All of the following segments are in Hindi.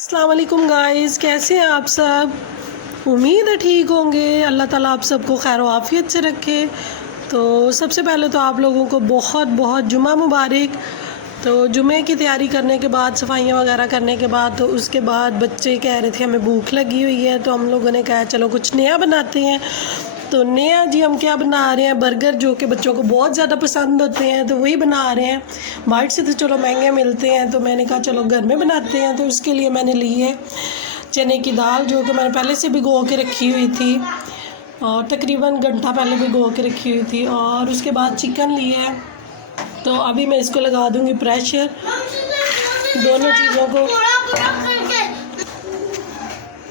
अस्सलाम वालेकुम गाइस, कैसे हैं आप सब। उम्मीद है ठीक होंगे। अल्लाह ताला आप सबको खैर आफियत से रखे। तो सबसे पहले तो आप लोगों को बहुत बहुत जुमा मुबारक। तो जुमे की तैयारी करने के बाद, सफाइयाँ वगैरह करने के बाद, तो उसके बाद बच्चे कह रहे थे हमें भूख लगी हुई है, तो हम लोगों ने कहा चलो कुछ नया बनाते हैं। तो नया जी हम क्या बना रहे हैं, बर्गर, जो कि बच्चों को बहुत ज़्यादा पसंद होते हैं, तो वही बना रहे हैं। बाहर से तो चलो महंगे मिलते हैं, तो मैंने कहा चलो घर में बनाते हैं। तो उसके लिए मैंने ली है चने की दाल, जो कि मैंने पहले से भिगो के रखी हुई थी, और तकरीबन घंटा पहले भिगो के रखी हुई थी। और उसके बाद चिकन ली है, तो अभी मैं इसको लगा दूँगी प्रेशर, दोनों चीज़ों को।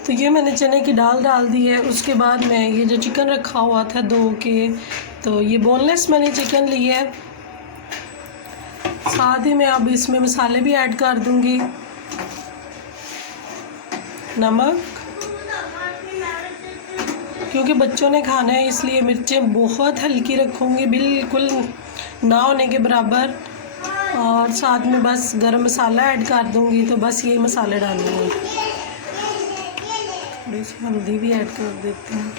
तो ये मैंने चने की दाल डाल दी है। उसके बाद मैं ये जो चिकन रखा हुआ था धो के, तो ये बोनलेस मैंने चिकन ली है। साथ ही मैं अब इसमें मसाले भी ऐड कर दूँगी। नमक, क्योंकि बच्चों ने खाना है इसलिए मिर्चें बहुत हल्की रखूँगी, बिल्कुल ना होने के बराबर। और साथ में बस गरम मसाला ऐड कर दूँगी। तो बस यही मसाले डालूँगी, थोड़ी सी हल्दी भी ऐड कर देते हैं।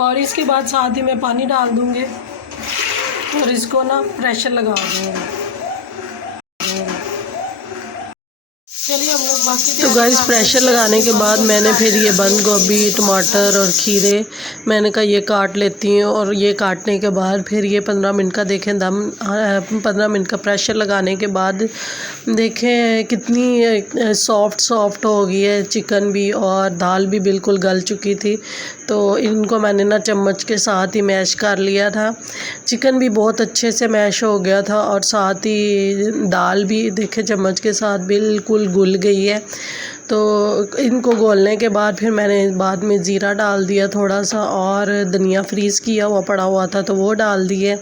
और इसके बाद साथ ही मैं पानी डाल दूँगी और इसको ना प्रेशर लगा दूँगी। चलिए हम लोग बाकी। तो गाइस प्रेशर लगाने के बाद मैंने फिर ये बंद गोभी, टमाटर और खीरे मैंने कहा ये काट लेती हूँ। और ये काटने के बाद फिर ये 15 मिनट का देखें दम, 15 मिनट का प्रेशर लगाने के बाद देखें कितनी सॉफ्ट हो गई है चिकन भी, और दाल भी बिल्कुल गल चुकी थी। तो इनको मैंने ना चम्मच के साथ ही मैश कर लिया था। चिकन भी बहुत अच्छे से मैश हो गया था, और साथ ही दाल भी देखे चम्मच के साथ बिल्कुल घुल गई है। तो इनको घोलने के बाद फिर मैंने बाद में ज़ीरा डाल दिया थोड़ा सा, और धनिया फ्रीज़ किया हुआ पड़ा हुआ था तो वो डाल दिए।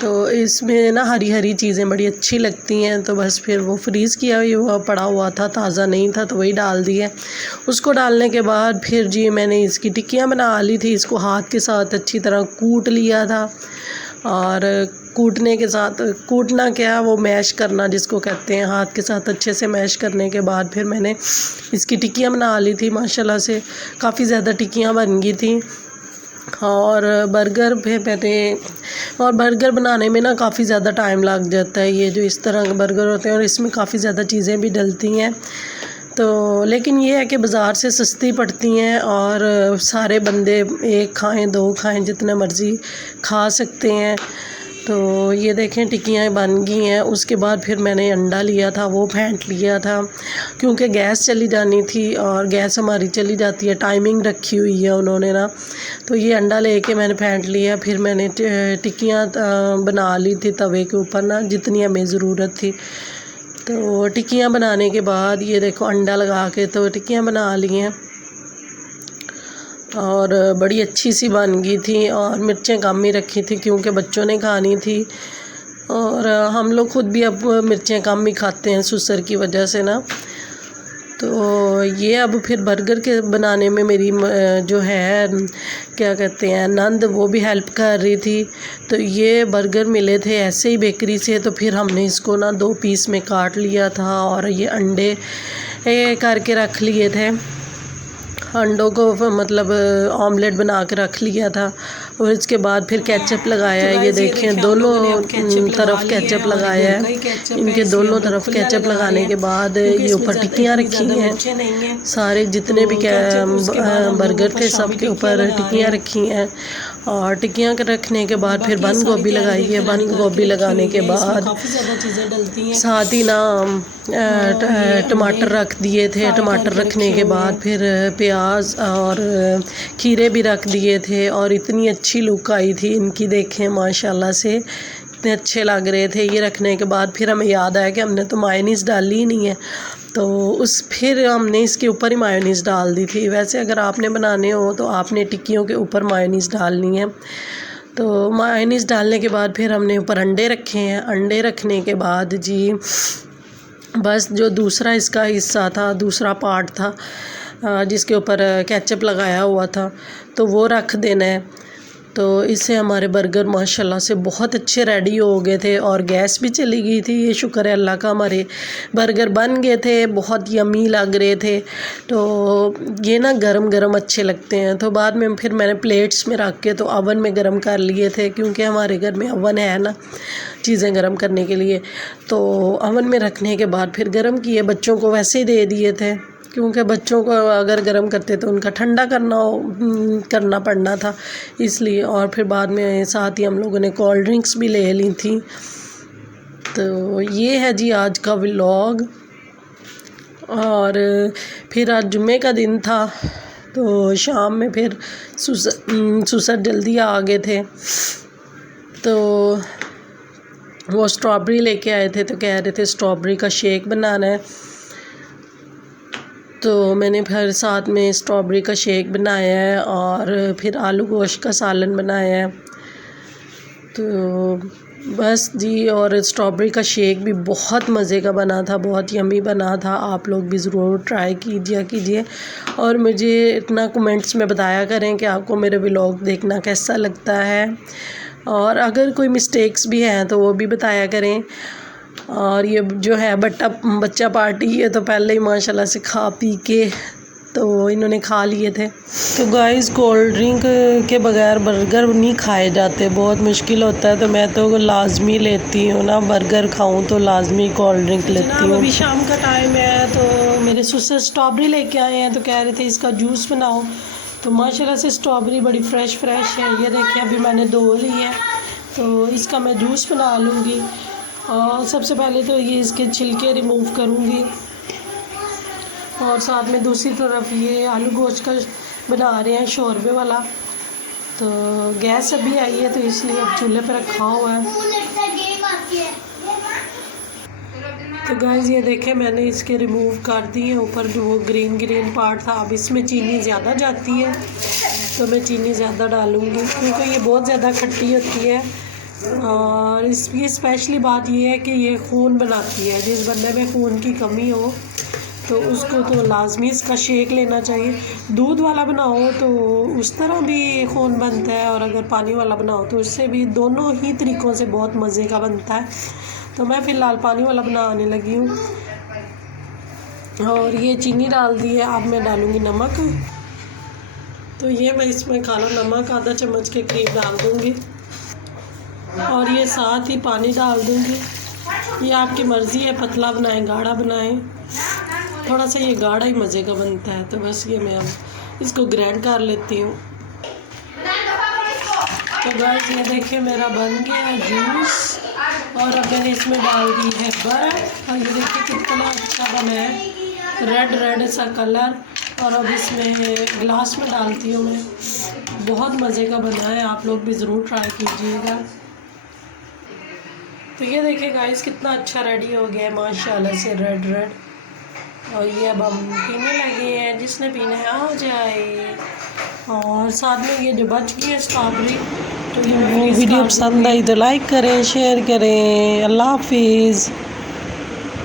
तो इसमें ना हरी हरी चीज़ें बड़ी अच्छी लगती हैं, तो बस फिर वो फ्रीज़ किया हुआ पड़ा हुआ था, ताज़ा नहीं था, तो वही डाल दिए। उसको डालने के बाद फिर जी मैंने इसकी टिक्कियाँ बना ली थी। इसको हाथ के साथ अच्छी तरह कूट लिया था, और कूटने के साथ, कूटना क्या, वो मैश करना जिसको कहते हैं, हाथ के साथ अच्छे से मैश करने के बाद फिर मैंने इसकी टिक्कियाँ बना ली थी। माशाल्लाह से काफ़ी ज़्यादा टिक्कियाँ बन गई थी। और बर्गर फिर मैंने, और बर्गर बनाने में ना काफ़ी ज़्यादा टाइम लग जाता है। ये जो इस तरह के बर्गर होते हैं और इसमें काफ़ी ज़्यादा चीज़ें भी डलती हैं, तो लेकिन ये है कि बाज़ार से सस्ती पड़ती हैं, और सारे बंदे एक खाएं दो खाएं जितने मर्ज़ी खा सकते हैं। तो ये देखें टिक्कियाँ बन गई हैं। उसके बाद फिर मैंने अंडा लिया था, वो फेंट लिया था, क्योंकि गैस चली जानी थी, और गैस हमारी चली जाती है, टाइमिंग रखी हुई है उन्होंने ना। तो ये अंडा लेके मैंने फेंट लिया। फिर मैंने टिक्कियाँ बना ली थी तवे के ऊपर ना, जितनी हमें ज़रूरत थी। तो टिक्कियाँ बनाने के बाद ये देखो अंडा लगा के तो टिक्कियाँ बना ली हैं, और बड़ी अच्छी सी बन गई थी। और मिर्चें कम ही रखी थी क्योंकि बच्चों ने खानी थी, और हम लोग ख़ुद भी अब मिर्चें कम ही खाते हैं सुसर की वजह से ना। तो ये अब फिर बर्गर के बनाने में मेरी जो है क्या कहते हैं नंद, वो भी हेल्प कर रही थी। तो ये बर्गर मिले थे ऐसे ही बेकरी से, तो फिर हमने इसको ना 2 पीस में काट लिया था, और ये अंडे करके रख लिए थे। अंडों को मतलब ऑमलेट बना के रख लिया था। और इसके बाद फिर केचप लगाया है। ये देखें दोनों तरफ केचप लगाया है। इनके दोनों तरफ केचप लगाने के बाद ये ऊपर टिक्कियाँ रखी हैं। सारे जितने भी बर्गर थे सब के ऊपर टिक्कियाँ रखी हैं। और टिक्कियाँ रखने के बाद फिर बंद गोभी लगाई है। बंद गोभी लगाने के बाद साथ ही ना टमाटर रख दिए थे। टमाटर रखने के बाद फिर प्याज और खीरे भी रख दिए थे, और इतनी अच्छी लुक आई थी इनकी, देखें माशाल्लाह से इतने अच्छे लग रहे थे। ये रखने के बाद फिर हमें याद आया कि हमने तो मायोनीज़ डाली ही नहीं है, तो फिर हमने इसके ऊपर ही मायोनीज़ डाल दी थी। वैसे अगर आपने बनाने हो तो आपने टिक्कियों के ऊपर मायोनीज़ डालनी है। तो मायोनीज़ डालने के बाद फिर हमने ऊपर अंडे रखे हैं। अंडे रखने के बाद जी बस जो दूसरा इसका हिस्सा था, दूसरा पार्ट था जिसके ऊपर केचप लगाया हुआ था, तो वो रख देना है। तो इससे हमारे बर्गर माशाल्लाह से बहुत अच्छे रेडी हो गए थे और गैस भी चली गई थी। ये शुक्र है अल्लाह का, हमारे बर्गर बन गए थे, बहुत यमी लग रहे थे। तो ये ना गरम गरम अच्छे लगते हैं। तो बाद में फिर मैंने प्लेट्स में रख के तो अवन में गरम कर लिए थे, क्योंकि हमारे घर में अवन है ना चीज़ें गरम करने के लिए। तो अवन में रखने के बाद फिर गरम किए, बच्चों को वैसे ही दे दिए थे, क्योंकि बच्चों को अगर गर्म करते तो उनका ठंडा करना पड़ना था इसलिए। और फिर बाद में साथ ही हम लोगों ने कोल्ड ड्रिंक्स भी ले ली थी। तो ये है जी आज का व्लॉग। और फिर आज जुम्मे का दिन था, तो शाम में फिर सुसर जल्दी आ गए थे। तो वो स्ट्रॉबेरी लेके आए थे, तो कह रहे थे स्ट्रॉबेरी का शेक बनाना है। तो मैंने फिर साथ में स्ट्रॉबेरी का शेक बनाया है और फिर आलू गोश्त का सालन बनाया है। तो बस जी, और स्ट्रॉबेरी का शेक भी बहुत मज़े का बना था, बहुत यमी बना था। आप लोग भी ज़रूर ट्राई कीजिए और मुझे इतना कमेंट्स में बताया करें कि आपको मेरे व्लॉग देखना कैसा लगता है, और अगर कोई मिस्टेक्स भी हैं तो वो भी बताया करें। और ये जो है बच्चा पार्टी है, तो पहले ही माशाल्लाह से खा पी के तो इन्होंने खा लिए थे। तो गाइस कोल्ड ड्रिंक के बगैर बर्गर नहीं खाए जाते, बहुत मुश्किल होता है। तो मैं तो लाजमी लेती हूँ ना, बर्गर खाऊँ तो लाजमी कोल्ड ड्रिंक लेती हूँ। अभी शाम का टाइम है, तो मेरे ससुर स्ट्रॉबेरी लेके आए हैं, तो कह रहे थे इसका जूस बनाओ। तो माशाल्लाह से स्ट्रॉबेरी बड़ी फ्रेश है। ये देखिए अभी मैंने धो ली है, तो इसका मैं जूस बना लूँगी। और सबसे पहले तो ये इसके छिलके रिमूव करूँगी, और साथ में दूसरी तरफ ये आलू गोश्त का बना रहे हैं शोरबे वाला। तो गैस अभी आई है, तो इसलिए अब चूल्हे पर रखा हुआ है। तो गाइस ये देखें मैंने इसके रिमूव कर दिए, ऊपर जो वो ग्रीन पार्ट था। अब इसमें चीनी ज़्यादा जाती है, तो मैं चीनी ज़्यादा डालूँगी, क्योंकि ये बहुत ज़्यादा खट्टी होती है। और इसकी स्पेशली बात ये है कि ये खून बनाती है। जिस बंदे में खून की कमी हो तो उसको तो लाजमी इसका शेक लेना चाहिए। दूध वाला बनाओ तो उस तरह भी खून बनता है, और अगर पानी वाला बनाओ तो उससे भी, दोनों ही तरीक़ों से बहुत मज़े का बनता है। तो मैं फ़िलहाल पानी वाला बनाने लगी हूँ। और ये चीनी डाल दी है, अब मैं डालूँगी नमक। तो ये मैं इसमें काला नमक आधा चम्मच के करीब डाल दूँगी, और ये साथ ही पानी डाल दूँगी। ये आपकी मर्ज़ी है, पतला बनाएं गाढ़ा बनाएं, थोड़ा सा ये गाढ़ा ही मज़े का बनता है। तो बस ये मैं अब इसको ग्राइंड कर लेती हूँ। तो गाइस ये देखिए मेरा बन गया है जूस, और अब मैंने इसमें डाल दी है बर्फ़, और ये देखिए कितना अच्छा बना है, रेड सा कलर। और अब इसमें गिलास में डालती हूँ मैं, बहुत मज़े का बना है, आप लोग भी ज़रूर ट्राई कीजिएगा। तो ये देखिए गाइस कितना अच्छा रेडी हो गया है माशाल्लाह से, रेड। और ये अब हम पीने लगे हैं, जिसने पीना है आ जाए। और साथ में ये जो बच गई है स्ट्रॉबेरी, तो ये वीडियो पसंद आई तो लाइक करें, शेयर करें। अल्लाह हाफिज़।